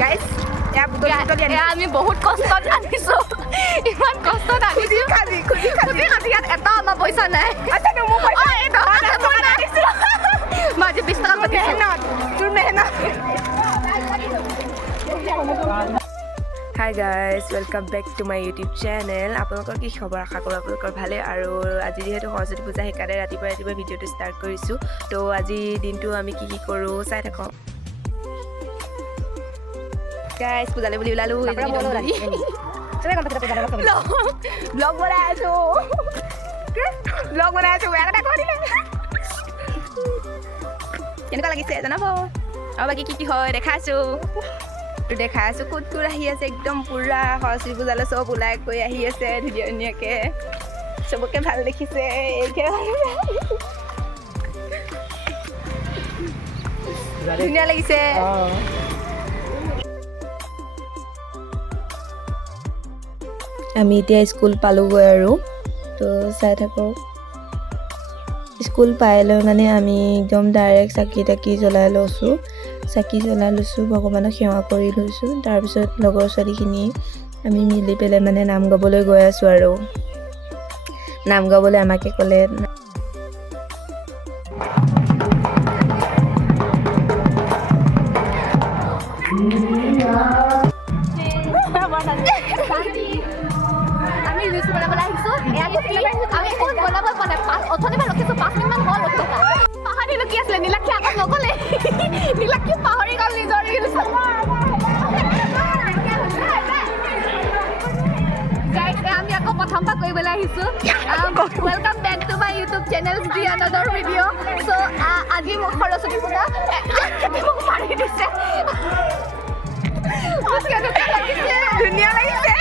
Guys আমি বহুত কষ্টত আনিছো ইমান কষ্টত আনিছো খুজি ইয়াত এটা আমাৰ পইচা নাই माझे 20 টাকা তোৰ মেহনত Hi guys, welcome back to my YouTube channel. আপোনালোকৰ কি খবৰ আশা কৰোঁ আপোনালোকৰ ভালে আৰু আজি যেহেতু সৰস্বতী পূজা সেইকাৰণে ৰাতিপুৱা ভিডিঅ'টো ষ্টাৰ্ট কৰিছোঁ তো আজি দিনটো আমি কি কৰোঁ চাই থাকক guys পূজালে বুলি ওলালো ব্লগ বনাই আছো বেয়া কথা কৈ দিলে কেনেকুৱা লাগিছে জনাব আৰু বাকী কি হয় দেখাইছোঁ দেখাই আছোঁ ক'ত আহি আছে একদম পুৰা সৰস্বতী পূজালৈ চব ওলাই গৈ আহি আছে ধুনীয়াকৈ চবকে ভাল দেখিছে ধুনীয়া লাগিছে আমি এতিয়া স্কুল পালোগৈ আৰু তো চাই থাকক স্কুল পাই লৈ মানে আমি একদম ডাইৰেক্ট চাকি জ্বলাই লৈছোঁ ভগৱানক সেৱা কৰি লৈছোঁ তাৰপিছত লগৰ ছোৱালীখিনি আমি মিলি পেলাই মানে নাম গাবলৈ গৈ আছোঁ আৰু নাম গাবলৈ আমাকে ক'লে Welcome back to my YouTube channel. See another video. So, আজি মোক সৰস্বতী পূজা মোক মাৰি দিছে ধুনীয়া লাগিছে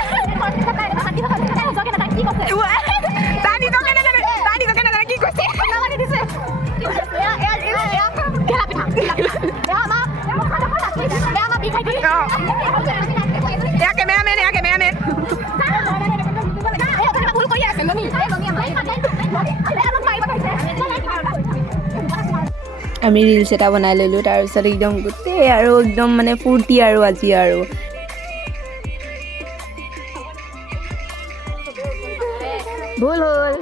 কি কৈছে আমি ৰিলছ এটা বনাই ল'লোঁ তাৰপিছত একদম গোটেই আৰু একদম মানে ফূৰ্তি আৰু আজি আৰু ভুল হ'ল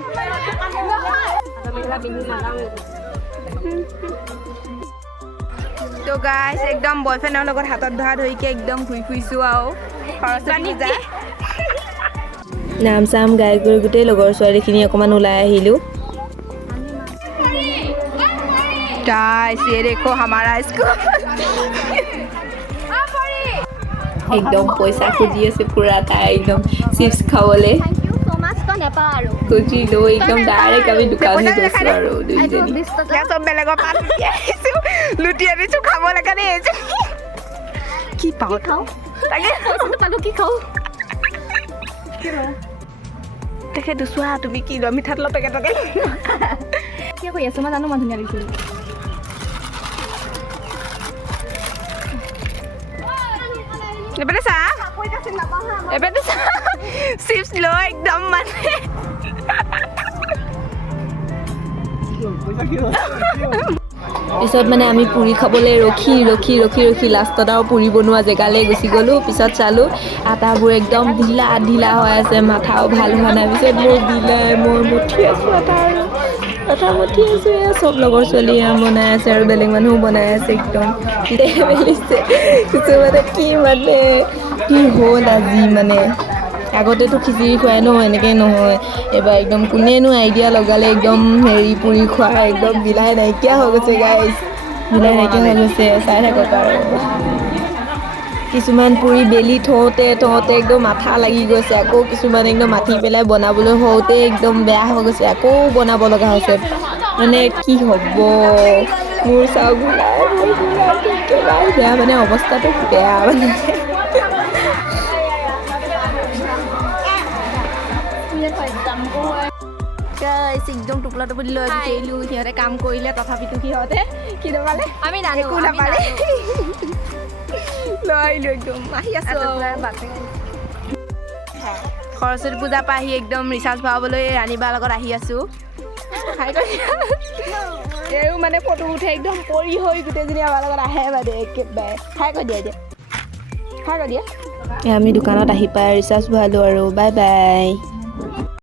তো গাইছ একদম বয়ফ্ৰেণ্ডৰ লগত হাতত ধৰিকে একদম ঘূৰি ফুৰিছোঁ আৰু সৰস্বতী পূজা নাম চাম গাই গৈ গোটেই লগৰ ছোৱালীখিনি অকণমান ওলাই আহিলোঁ गाइस ये देखो हमारा स्कूल एकदम पैसा खुजी আছে পুৰা তাই একদম চিপছ খাবলে খুজি লৈ একদম ডাইৰেক্ট আমি দোকানলৈ গৈছোঁ আৰু দুইজনী চব বেলেগৰ পাত লুটি আনিছোঁ খাব লগা দেই কি পাওঁ তাকে পালোঁ কি খাওঁ তেখেত চোৱা তুমি কি লোৱা মিঠাতেলৰ পেকেটকে কি কৈ আছোঁ মই জানো মই ধুনীয়া দেখিছোঁ এবাৰে সা চিপস লো একদম মানে পিছত মানে আমি পুৰি খাবলৈ ৰখি লাষ্টত আৰু পুৰি বনোৱা জেগালৈ গুচি গ'লোঁ পিছত চালোঁ আটাবোৰ একদম ঢিলা হৈ আছে মাথাও ভাল হোৱা নাই পিছত মোৰ বিলাই মই মঠি আছোঁ আটা মঠি আছোঁ এয়া চব লগৰ ছোৱালীয়ে বনাই আছে আৰু বেলেগ মানুহো বনাই আছে একদম মেলিছে কিছুমানে কি হ'ল আজি মানে আগতেতো খিচিৰি খুৱাই ন এনেকৈ নহয় এবাৰ একদম কোনেনো আইডিয়া লগালে একদম হেৰি পুৰি খোৱা একদম বিলাই নাইকিয়া হৈ গৈছে গাইছ চাই থাকক আৰু কিছুমান পুৰি বেলি থওঁতে একদম মাথা লাগি গৈছে আকৌ কিছুমান একদম মাঠি পেলাই বনাবলৈ হওঁতে একদম বেয়া হৈ গৈছে আকৌ বনাব লগা হৈছে মানে কি হ'ব মোৰ চাওক বেয়া মানে অৱস্থাটো বেয়া মানে একদম টোপলা টোপলি লৈ গৈছিলোঁ সিহঁতে কাম কৰিলে তথাপিতো সিহঁতে কি নাপালে আমি একো নাপালে লৈ আহিলোঁ একদম আহি আছোঁ সৰস্বতী পূজাৰ পৰা আহি একদম ৰিচাৰ্জ ভৰাবলৈ ৰাণীবাৰ লগত আহি আছোঁ এও মানে ফটো উঠে একদম পৰি হৈ গোটেইজনী আমাৰ লগত আহে মানে একেবাৰে খাই কৈ দিয়া এতিয়া খাই দিয়া আমি দোকানত আহি পাই ৰিচাৰ্জ ভৰালোঁ আৰু বাই বাই